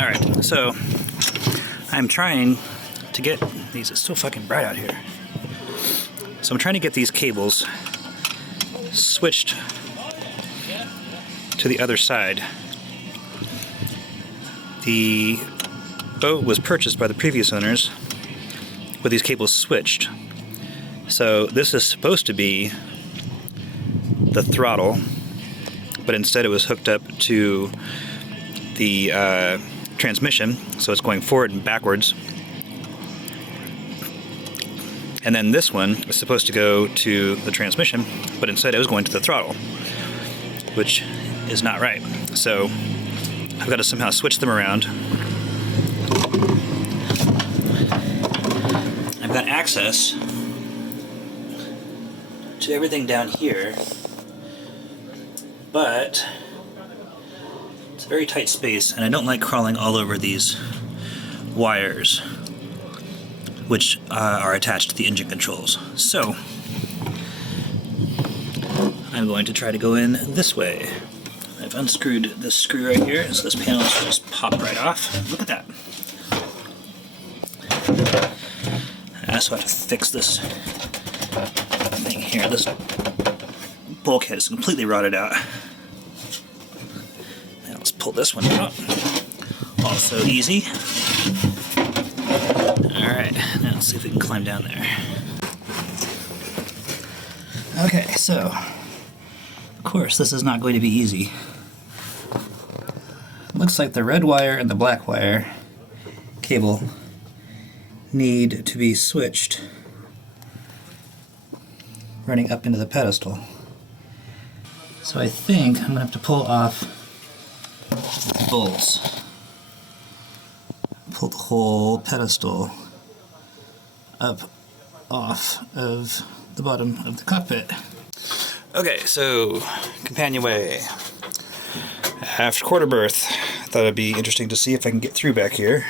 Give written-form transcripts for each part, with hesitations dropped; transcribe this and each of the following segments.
Alright, so I'm trying to get these, it's so fucking bright out here. So I'm trying to get these cables switched to the other side. The boat was purchased by the previous owners with these cables switched. So this is supposed to be the throttle, but instead it was hooked up to the transmission, so it's going forward and backwards. And then this one is supposed to go to the transmission, but instead it was going to the throttle, which is not right. So I've got to somehow switch them around. I've got access to everything down here, but it's a very tight space, and I don't like crawling all over these wires, which are attached to the engine controls. So I'm going to try to go in this way. I've unscrewed this screw right here, so this panel should just pop right off. Look at that. I also have to fix this thing here. This bulkhead is completely rotted out. Now let's pull this one out. Also easy. Alright, now let's see if we can climb down there. Okay, so, of course, this is not going to be easy. Looks like the red wire and the black wire cable need to be switched running up into the pedestal. So I think I'm going to have to pull off the bolts. Pull the whole pedestal up off of the bottom of the cockpit. Okay, so companionway. After quarter berth, I thought it'd be interesting to see if I can get through back here.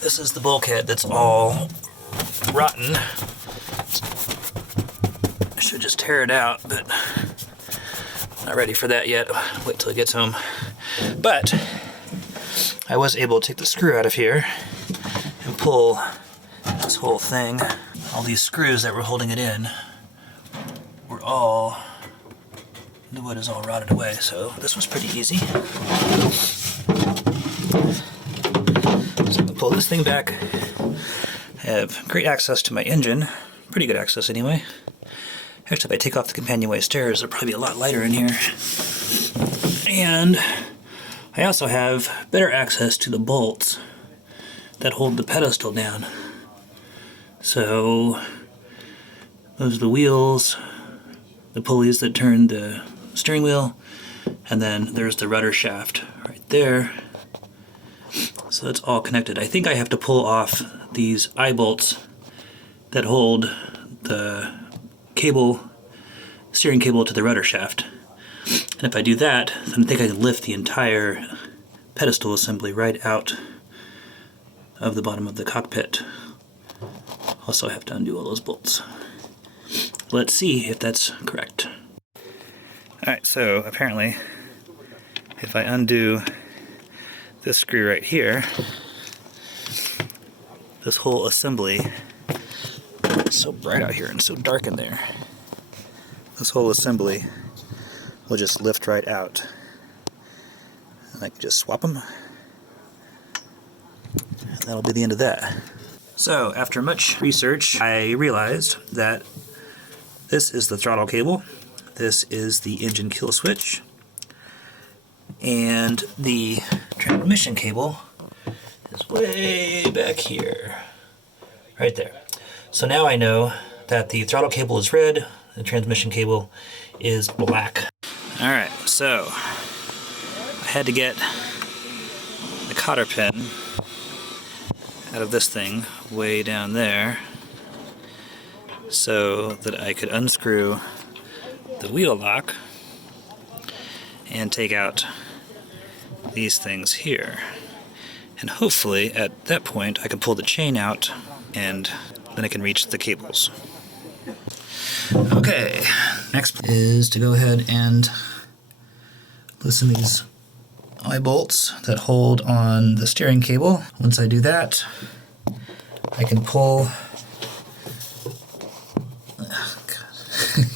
This is the bulkhead that's all rotten. I should just tear it out, but not ready for that yet. Wait till it gets home. But I was able to take the screw out of here and pull this whole thing. All these screws that were holding it in were all, the wood is all rotted away, so this was pretty easy. So I'm gonna pull this thing back. I have great access to my engine, pretty good access anyway. Actually, if I take off the companionway stairs, they'll probably be a lot lighter in here. And I also have better access to the bolts that hold the pedestal down. So those are the wheels, the pulleys that turn the steering wheel, and then there's the rudder shaft right there. So it's all connected. I think I have to pull off these eye bolts that hold the cable, steering cable to the rudder shaft. And if I do that, then I think I can lift the entire pedestal assembly right out of the bottom of the cockpit. Also, I have to undo all those bolts. Let's see if that's correct. Alright, so apparently, if I undo this screw right here, this whole assembly, it's so bright out here and so dark in there, this whole assembly will just lift right out. And I can just swap them. And that'll be the end of that. So, after much research, I realized that this is the throttle cable, This is the engine kill switch, and the transmission cable is way back here, right there. So now I know that the throttle cable is red, the transmission cable is black. Alright, so I had to get the cotter pin out of this thing way down there so that I could unscrew the wheel lock and take out these things here. And hopefully at that point I can pull the chain out and then I can reach the cables. Okay, next is to go ahead and loosen these eye bolts that hold on the steering cable. Once I do that, I can pull. Oh, God.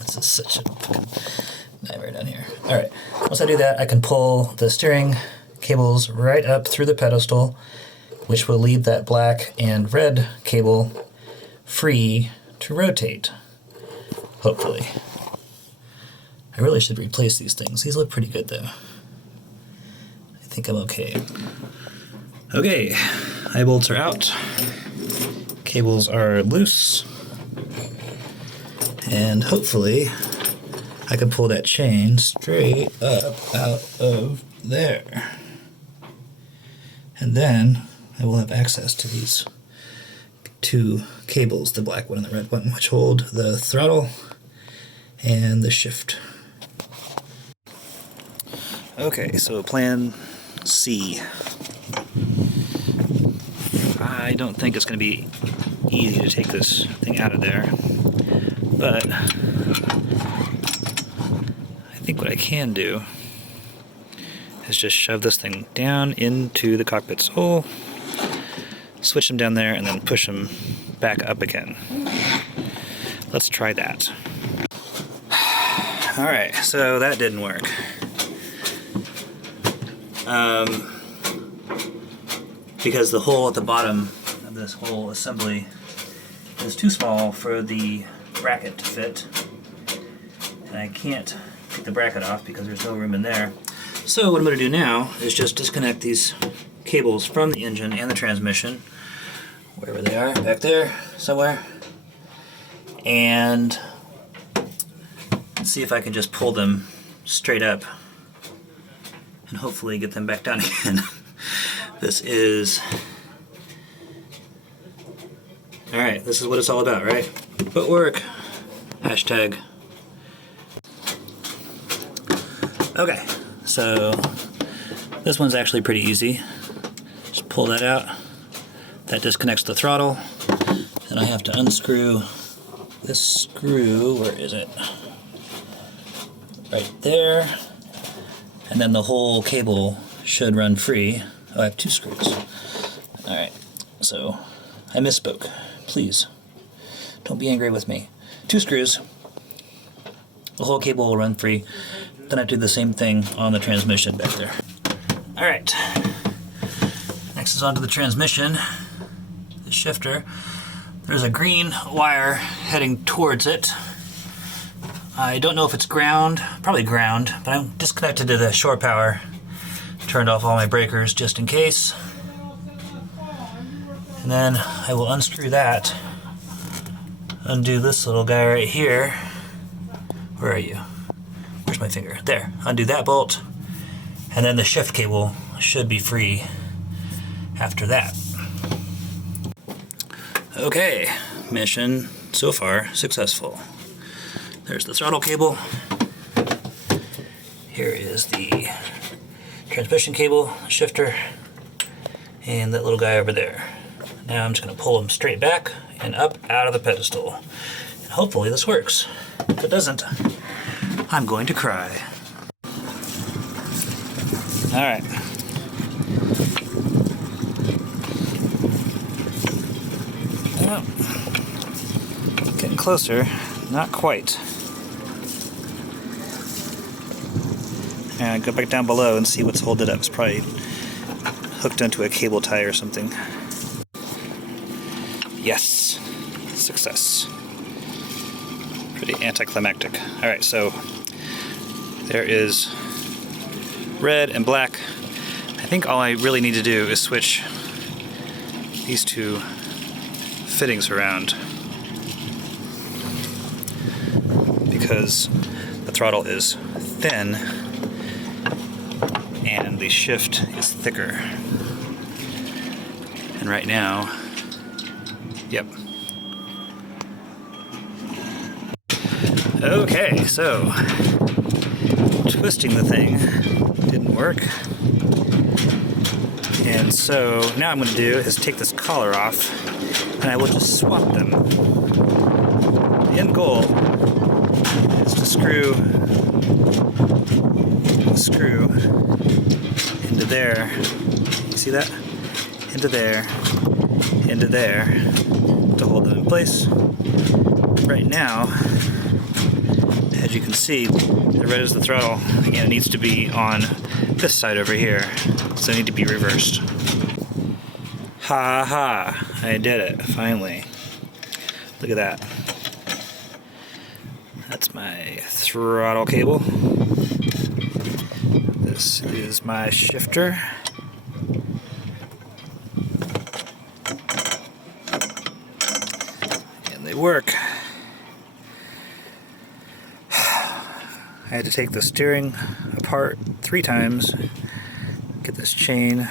This is such a nightmare down here. Alright, once I do that, I can pull the steering cables right up through the pedestal, which will leave that black and red cable free to rotate. Hopefully. I really should replace these things. These look pretty good though. I think I'm okay. Okay, eye bolts are out. Cables are loose. And hopefully I can pull that chain straight up out of there. And then I will have access to these two cables, the black one and the red one, which hold the throttle and the shift. Okay, so plan C. I don't think it's going to be easy to take this thing out of there, but I think what I can do is just shove this thing down into the cockpit's hole, switch them down there, and then push them back up again. Let's try that. Alright, so that didn't work. Because the hole at the bottom of this whole assembly is too small for the bracket to fit. And I can't take the bracket off because there's no room in there. So what I'm going to do now is just disconnect these cables from the engine and the transmission, wherever they are, back there somewhere, and see if I can just pull them straight up and hopefully get them back down again. This is... Alright, this is what it's all about, right? Footwork. Hashtag. Okay, so this one's actually pretty easy. Just pull that out. That disconnects the throttle. Then I have to unscrew this screw. Where is it? Right there. And then the whole cable should run free. Oh, I have two screws. Alright, so I misspoke. Please, don't be angry with me. Two screws. The whole cable will run free. Then I do the same thing on the transmission back there. Alright, next is onto the transmission, the shifter. There's a green wire heading towards it. I don't know if it's ground, probably ground, but I'm disconnected to the shore power. Turned off all my breakers just in case. And then I will unscrew that, undo this little guy right here. Where are you? Where's my finger? There. Undo that bolt, and then the shift cable should be free after that. Okay, mission so far successful. There's the throttle cable. Here is the transmission cable, shifter, and that little guy over there. Now I'm just going to pull them straight back and up out of the pedestal. And hopefully this works. If it doesn't, I'm going to cry. Alright. Well, getting closer. Not quite. And go back down below and see what's holding it up. It's probably hooked onto a cable tie or something. Yes. Success. Pretty pretty anticlimactic. Alright, so there is red and black. I think all I really need to do is switch these two fittings around, because the throttle is thin and the shift is thicker. And right now, yep. Okay, so twisting the thing didn't work. And so now I'm going to do is take this collar off and I will just swap them. The end goal is to screw into there. You see that? Into there, to hold them in place. Right now, as you can see, the red is the throttle, and it needs to be on this side over here, so I need to be reversed. Ha ha, I did it, finally. Look at that. That's my throttle cable. This is my shifter. And they work. I had to take the steering apart 3 times, get this chain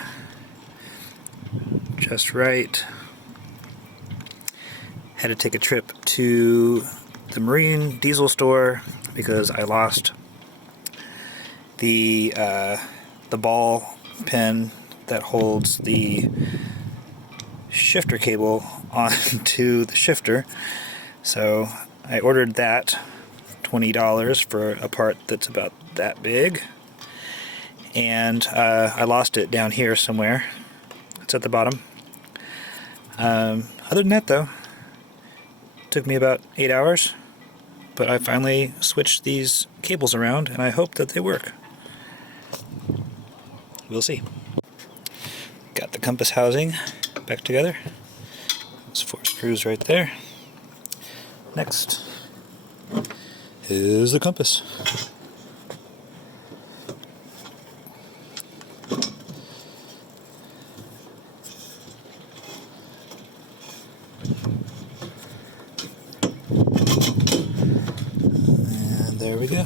just right. Had to take a trip to the marine diesel store because I lost the ball pin that holds the shifter cable onto the shifter. So I ordered that. $20 for a part that's about that big, and I lost it down here somewhere. It's at the bottom. Other than that though, it took me about 8 hours, but I finally switched these cables around and I hope that they work. We'll see. Got the compass housing back together. Those 4 screws right there. Next is the compass. And there we go.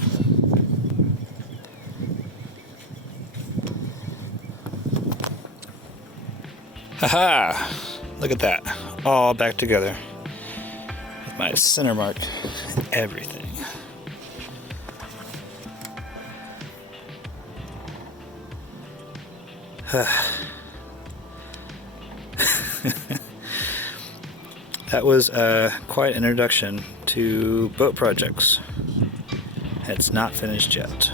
Haha! Look at that. All back together. With my center mark and everything. That was quite an introduction to boat projects. It's not finished yet.